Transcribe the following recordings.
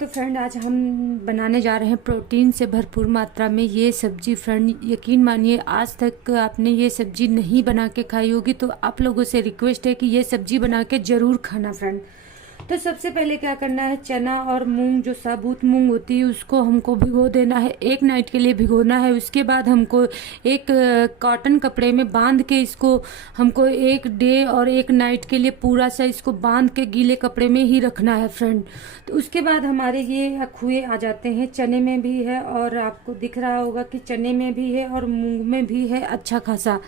तो फ्रेंड आज हम बनाने जा रहे हैं प्रोटीन से भरपूर मात्रा में ये सब्जी। फ्रेंड यकीन मानिए आज तक आपने ये सब्जी नहीं बना के खाई होगी, तो आप लोगों से रिक्वेस्ट है कि ये सब्जी बना के ज़रूर खाना फ्रेंड। तो सबसे पहले क्या करना है, चना और मूंग जो साबुत मूंग होती है उसको हमको भिगो देना है, एक नाइट के लिए भिगोना है। उसके बाद हमको एक कॉटन कपड़े में बांध के इसको हमको एक डे और एक नाइट के लिए पूरा सा इसको बांध के गीले कपड़े में ही रखना है फ्रेंड। तो उसके बाद हमारे ये खुए आ जाते हैं। चने में भी है और आपको दिख रहा होगा कि चने में भी है और मूंग में भी है अच्छा खासा।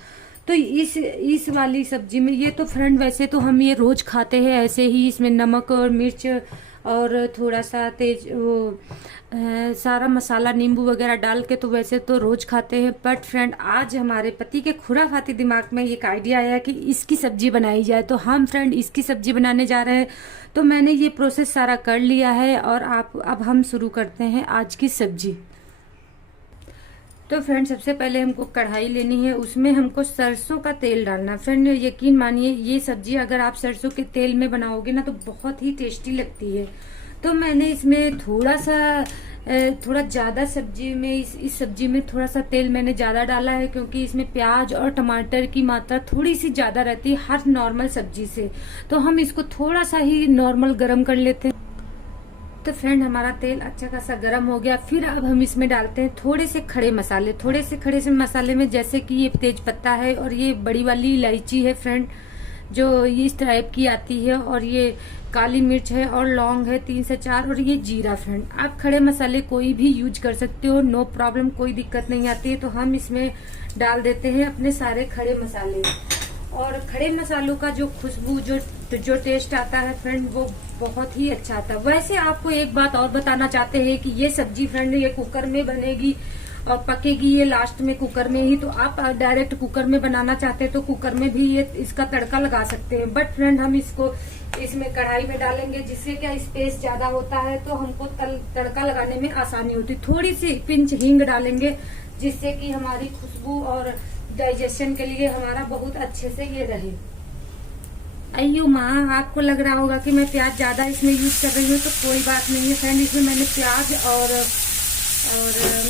तो इस वाली सब्जी में ये तो फ्रेंड वैसे तो हम ये रोज खाते हैं ऐसे ही, इसमें नमक और मिर्च और थोड़ा सा तेज सारा मसाला नींबू वगैरह डाल के तो वैसे तो रोज खाते हैं। बट फ्रेंड आज हमारे पति के खुराफाती दिमाग में एक आइडिया आया कि इसकी सब्जी बनाई जाए, तो हम फ्रेंड इसकी सब्जी बनाने जा रहे हैं। तो मैंने ये प्रोसेस सारा कर लिया है और अब हम शुरू करते हैं आज की सब्जी। तो फ्रेंड सबसे पहले हमको कढ़ाई लेनी है, उसमें हमको सरसों का तेल डालना। फ्रेंड यकीन मानिए ये सब्जी अगर आप सरसों के तेल में बनाओगे ना तो बहुत ही टेस्टी लगती है। तो मैंने इसमें थोड़ा ज़्यादा सब्जी में इस सब्जी में थोड़ा सा तेल मैंने ज़्यादा डाला है, क्योंकि इसमें प्याज और टमाटर की मात्रा थोड़ी सी ज़्यादा रहती है हर नॉर्मल सब्जी से। तो हम इसको थोड़ा सा ही नॉर्मल गर्म कर लेते हैं। तो फ्रेंड हमारा तेल अच्छा खासा गर्म हो गया। फिर अब हम इसमें डालते हैं थोड़े से खड़े मसाले मसाले में जैसे कि ये तेज पत्ता है और ये बड़ी वाली इलायची है फ्रेंड जो इस टाइप की आती है, और ये काली मिर्च है और लौंग है 3 से 4 और ये जीरा। फ्रेंड आप खड़े मसाले कोई भी यूज कर सकते हो, नो प्रॉब्लम, कोई दिक्कत नहीं आती है। तो हम इसमें डाल देते हैं अपने सारे खड़े मसाले, और खड़े मसालों का जो खुशबू जो टेस्ट आता है फ्रेंड वो बहुत ही अच्छा आता है। वैसे आपको एक बात और बताना चाहते हैं कि ये सब्जी फ्रेंड ये कुकर में बनेगी और पकेगी ये लास्ट में कुकर में ही। तो आप डायरेक्ट कुकर में बनाना चाहते हैं तो कुकर में भी ये इसका तड़का लगा सकते हैं। बट फ्रेंड हम इसको इसमें कढ़ाई में डालेंगे, जिससे क्या स्पेस ज्यादा होता है तो हमको तड़का लगाने में आसानी होती है। थोड़ी सी पिंच हींग डालेंगे जिससे कि हमारी खुशबू और डाइजेशन के लिए हमारा बहुत अच्छे से ये रहे। अयो माँ, आपको लग रहा होगा कि मैं प्याज ज्यादा इसमें यूज कर रही हूँ, तो कोई बात नहीं है फ्रेंड। इसमें मैंने प्याज और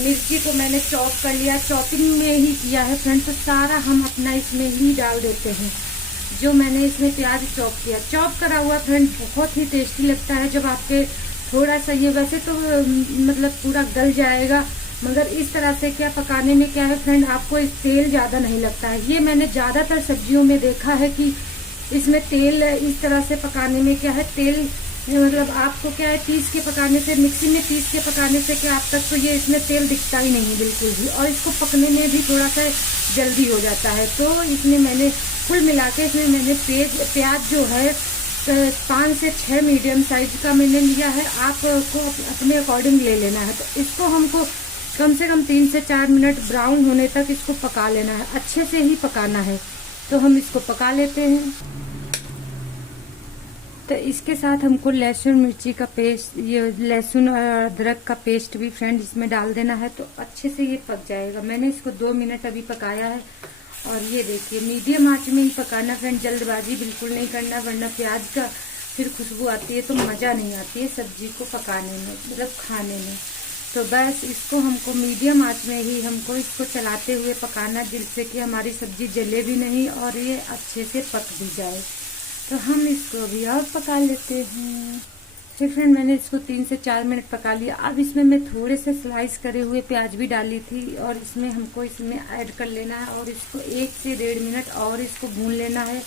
मिर्ची को मैंने चॉप कर लिया, चॉपिंग में ही किया है फ्रेंड। तो सारा हम अपना इसमें ही डाल देते हैं जो मैंने इसमें प्याज चॉप किया। चॉप करा हुआ फ्रेंड बहुत ही टेस्टी लगता है जब आपके थोड़ा सा ये वैसे तो मतलब पूरा गल जाएगा, मगर इस तरह से क्या पकाने में क्या है फ्रेंड आपको तेल ज्यादा नहीं लगता है। ये मैंने ज्यादातर सब्जियों में देखा है कि इसमें तेल इस तरह से पकाने में क्या है तेल मतलब आपको क्या है पीस के पकाने से, मिक्सी में पीस के पकाने से क्या आप तक तो ये इसमें तेल दिखता ही नहीं बिल्कुल भी, और इसको पकने में भी थोड़ा सा जल्दी हो जाता है। तो इसमें मैंने कुल मिला के इसमें मैंने प्याज जो है 5 से 6 मीडियम साइज का मैंने लिया है। आपको अपने अकॉर्डिंग ले लेना है। तो इसको हमको कम से कम 3 से 4 मिनट ब्राउन होने तक इसको पका लेना है, अच्छे से ही पकाना है। तो हम इसको पका लेते हैं। तो इसके साथ हमको लहसुन मिर्ची का पेस्ट, ये लहसुन और अदरक का पेस्ट भी फ्रेंड इसमें डाल देना है, तो अच्छे से ये पक जाएगा। मैंने इसको 2 मिनट अभी पकाया है, और ये देखिए मीडियम आंच में ही पकाना फ्रेंड, जल्दबाजी बिल्कुल नहीं करना, वरना प्याज का फिर खुशबू आती है तो मज़ा नहीं आती है सब्जी को पकाने में, मतलब खाने में। तो बस इसको हमको मीडियम आंच में ही हमको इसको चलाते हुए पकाना, जिससे कि हमारी सब्जी जले भी नहीं और ये अच्छे से पक भी जाए। तो हम इसको अभी और पका लेते हैं। फिर फ्रेंड मैंने इसको 3 से 4 मिनट पका लिया। अब इसमें मैं थोड़े से स्लाइस करे हुए प्याज भी डाली थी, और इसमें हमको इसमें ऐड कर लेना है, और इसको 1 से 1.5 मिनट और इसको भून लेना है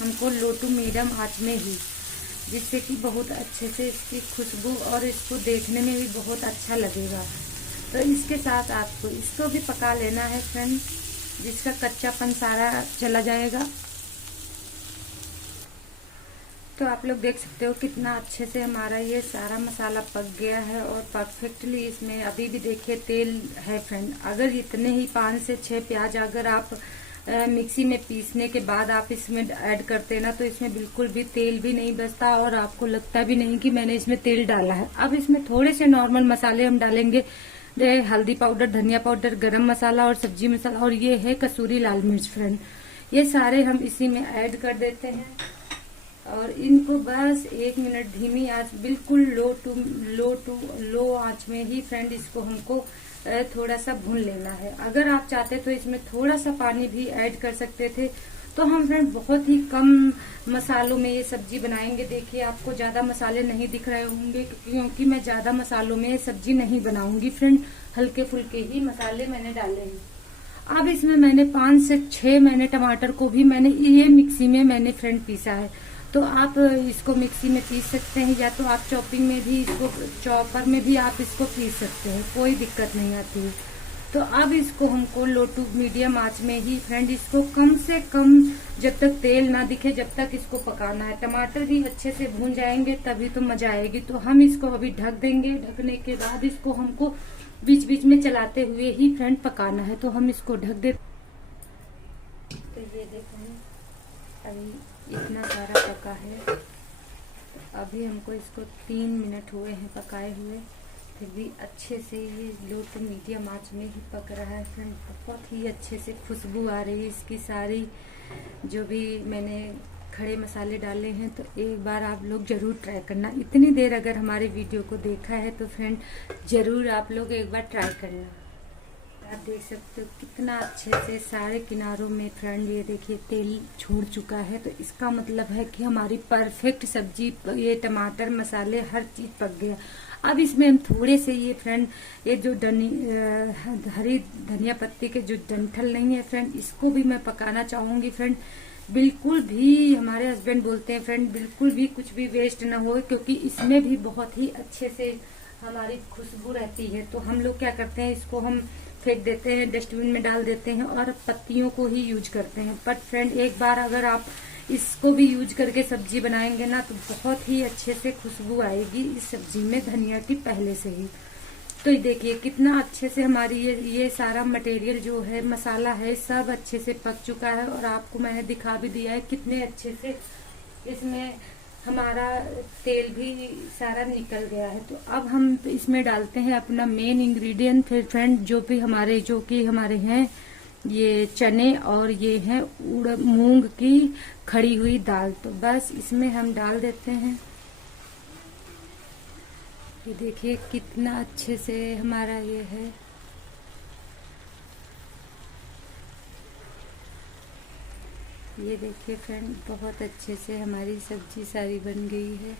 हमको लो टू मीडियम आंच में ही, जिससे कि बहुत अच्छे से इसकी खुशबू और इसको देखने में भी बहुत अच्छा लगेगा। तो इसके साथ आपको इसको भी पका लेना है फ्रेंड, जिसका कच्चापन सारा चला जाएगा। तो आप लोग देख सकते हो कितना अच्छे से हमारा ये सारा मसाला पक गया है, और परफेक्टली इसमें अभी भी देखिए तेल है फ्रेंड। अगर इतने ही 5 से 6 प्याज अगर आप मिक्सी में पीसने के बाद आप इसमें ऐड करते हैं ना, तो इसमें बिल्कुल भी तेल भी नहीं बचता और आपको लगता भी नहीं कि मैंने इसमें तेल डाला है। अब इसमें थोड़े से नॉर्मल मसाले हम डालेंगे, हल्दी पाउडर, धनिया पाउडर, गरम मसाला और सब्जी मसाला, और ये है कसूरी लाल मिर्च फ्रेंड। ये सारे हम इसी में ऐड कर देते हैं, और इनको बस 1 मिनट धीमी आंच, बिल्कुल लो आंच में ही फ्रेंड इसको हमको थोड़ा सा भून लेना है। अगर आप चाहते तो इसमें थोड़ा सा पानी भी ऐड कर सकते थे। तो हम फ्रेंड बहुत ही कम मसालों में ये सब्जी बनाएंगे। देखिए आपको ज्यादा मसाले नहीं दिख रहे होंगे क्योंकि मैं ज्यादा मसालों में सब्जी नहीं बनाऊंगी फ्रेंड, हल्के फुल्के ही मसाले मैंने डाले हैं। अब इसमें मैंने 5 से 6 मैंने टमाटर को भी मैंने ये मिक्सी में मैंने फ्रेंड पीसा है। तो आप इसको मिक्सी में पीस सकते हैं या तो आप चॉपिंग में भी इसको, चॉपर में भी आप इसको पीस सकते हैं, कोई दिक्कत नहीं आती है। तो अब इसको हमको लो टू मीडियम आंच में ही फ्रेंड इसको कम से कम जब तक तेल ना दिखे जब तक इसको पकाना है। टमाटर भी अच्छे से भून जाएंगे तभी तो मजा आएगी। तो हम इसको अभी ढक देंगे। ढकने के बाद इसको हमको बीच बीच में चलाते हुए ही फ्रेंड पकाना है। तो हम इसको ढक दे। तो ये देखो अभी इतना सारा पका है। तो अभी हमको इसको 3 मिनट हुए हैं पकाए हुए, फिर भी अच्छे से ये लो टू मीडियम आंच में ही पक रहा है फ्रेंड। बहुत ही अच्छे से खुशबू आ रही है इसकी। सारी जो भी मैंने खड़े मसाले डाले हैं तो एक बार आप लोग जरूर ट्राई करना। इतनी देर अगर हमारे वीडियो को देखा है तो फ्रेंड जरूर आप लोग एक बार ट्राई करना। आप देख सकते हो कितना अच्छे से सारे किनारों में फ्रेंड ये देखिए तेल छोड़ चुका है। तो इसका मतलब है कि हमारी परफेक्ट सब्जी, ये टमाटर मसाले हर चीज पक गया। अब इसमें हम थोड़े से ये फ्रेंड ये जो हरी धनिया पत्ती के जो डंठल नहीं है फ्रेंड, इसको भी मैं पकाना चाहूंगी फ्रेंड। बिल्कुल भी हमारे हस्बैंड बोलते हैं फ्रेंड बिल्कुल भी कुछ भी वेस्ट ना हो, क्योंकि इसमें भी बहुत ही अच्छे से हमारी खुशबू रहती है। तो हम लोग क्या करते हैं, इसको हम फेंक देते हैं, डस्टबिन में डाल देते हैं और पत्तियों को ही यूज करते हैं। बट फ्रेंड एक बार अगर आप इसको भी यूज करके सब्जी बनाएंगे ना तो बहुत ही अच्छे से खुशबू आएगी इस सब्जी में धनिया की पहले से ही। तो ये देखिए कितना अच्छे से हमारी ये सारा मटेरियल जो है, मसाला है, सब अच्छे से पक चुका है। और आपको मैंने दिखा भी दिया है कितने अच्छे से इसमें हमारा तेल भी सारा निकल गया है। तो अब हम इसमें डालते हैं अपना मेन इंग्रेडिएंट फिर फ्रेंड, जो कि हमारे हैं ये चने और ये है मूंग की खड़ी हुई दाल। तो बस इसमें हम डाल देते हैं। ये देखिए कितना अच्छे से हमारा ये है। ये देखिए फ्रेंड बहुत अच्छे से हमारी सब्जी सारी बन गई है।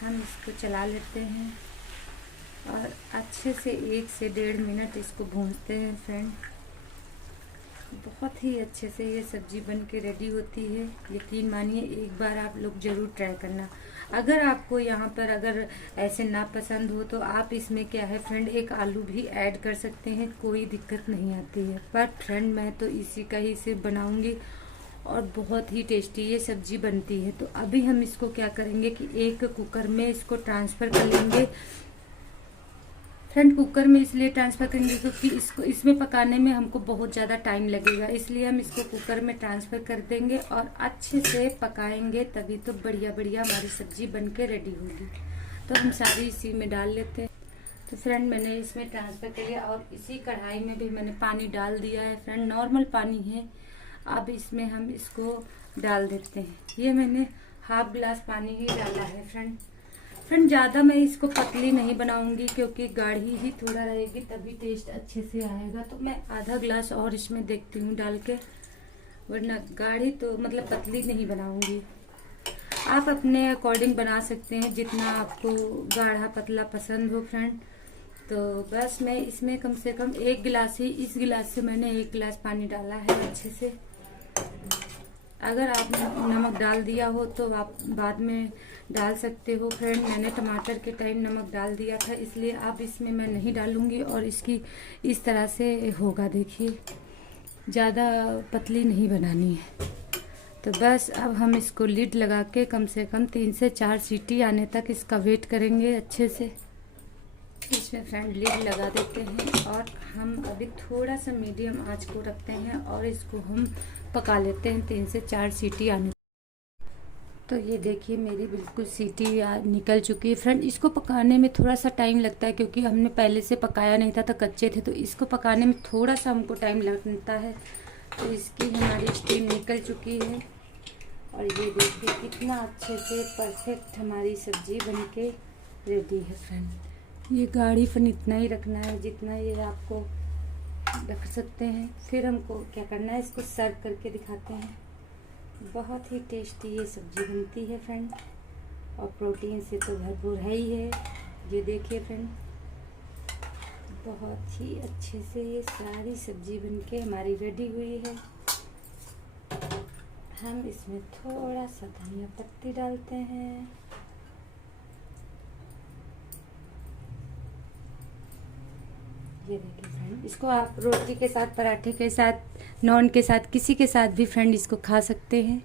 हम इसको चला लेते हैं और अच्छे से 1 से 1.5 मिनट इसको भूनते हैं फ्रेंड। बहुत ही अच्छे से ये सब्जी बन के रेडी होती है। यकीन मानिए एक बार आप लोग जरूर ट्राई करना। अगर आपको यहाँ पर अगर ऐसे ना पसंद हो तो आप इसमें क्या है फ्रेंड एक आलू भी ऐड कर सकते हैं, कोई दिक्कत नहीं आती है। पर फ्रेंड मैं तो इसी का ही से बनाऊंगी और बहुत ही टेस्टी ये सब्जी बनती है। तो अभी हम इसको क्या करेंगे कि एक कुकर में इसको ट्रांसफर कर लेंगे फ्रेंड। कुकर में इसलिए ट्रांसफर करेंगे क्योंकि इसको इसमें पकाने में हमको बहुत ज़्यादा टाइम लगेगा, इसलिए हम इसको कुकर में ट्रांसफर कर देंगे और अच्छे से पकाएंगे, तभी तो बढ़िया बढ़िया हमारी सब्जी बन के रेडी होगी। तो हम सारी इसी में डाल लेते हैं। तो फ्रेंड मैंने इसमें ट्रांसफर कर लिया और इसी कढ़ाई में भी मैंने पानी डाल दिया है फ्रेंड, नॉर्मल पानी है। अब इसमें हम इसको डाल देते हैं। ये मैंने ½ गिलास पानी ही डाला है फ्रेंड। ज्यादा मैं इसको पतली नहीं बनाऊंगी क्योंकि गाढ़ी ही थोड़ा रहेगी तभी टेस्ट अच्छे से आएगा। तो मैं ½ गिलास और इसमें देखती हूँ डाल के, वरना गाढ़ी तो मतलब पतली नहीं बनाऊंगी। आप अपने अकॉर्डिंग बना सकते हैं जितना आपको गाढ़ा पतला पसंद हो फ्रेंड। तो बस मैं इसमें कम से कम 1 गिलास ही, इस गिलास से मैंने 1 गिलास पानी डाला है अच्छे से। अगर आपने नमक डाल दिया हो तो आप बाद में डाल सकते हो फ्रेंड। मैंने टमाटर के टाइम नमक डाल दिया था, इसलिए आप इसमें मैं नहीं डालूंगी। और इसकी इस तरह से होगा, देखिए ज़्यादा पतली नहीं बनानी है। तो बस अब हम इसको लिड लगा के कम से कम 3 से 4 सीटी आने तक इसका वेट करेंगे अच्छे से। इसमें फ्रेंड लिड लगा देते हैं और हम अभी थोड़ा सा मीडियम आंच को रखते हैं और इसको हम पका लेते हैं 3 से 4 सीटी आने। तो ये देखिए मेरी बिल्कुल सीटी निकल चुकी है फ्रेंड। इसको पकाने में थोड़ा सा टाइम लगता है क्योंकि हमने पहले से पकाया नहीं था तो कच्चे थे, तो इसको पकाने में थोड़ा सा हमको टाइम लगता है। तो इसकी हमारी स्टीम निकल चुकी है और ये देखिए कितना अच्छे से परफेक्ट हमारी सब्जी बनके रेडी है फ्रेंड। ये गाढ़ी फन इतना ही रखना है जितना ये आपको रख सकते हैं। फिर हमको क्या करना है, इसको सर्व करके दिखाते हैं। बहुत ही टेस्टी ये सब्जी बनती है फ्रेंड और प्रोटीन से तो भरपूर है ही है। ये देखिए फ्रेंड, बहुत ही अच्छे से ये सारी सब्जी बनके हमारी रेडी हुई है। हम इसमें थोड़ा सा धनिया पत्ती डालते हैं। ये देखिए फ्रेंड, इसको आप रोटी के साथ, पराठे के साथ, नॉन के साथ, किसी के साथ भी फ्रेंड इसको खा सकते हैं।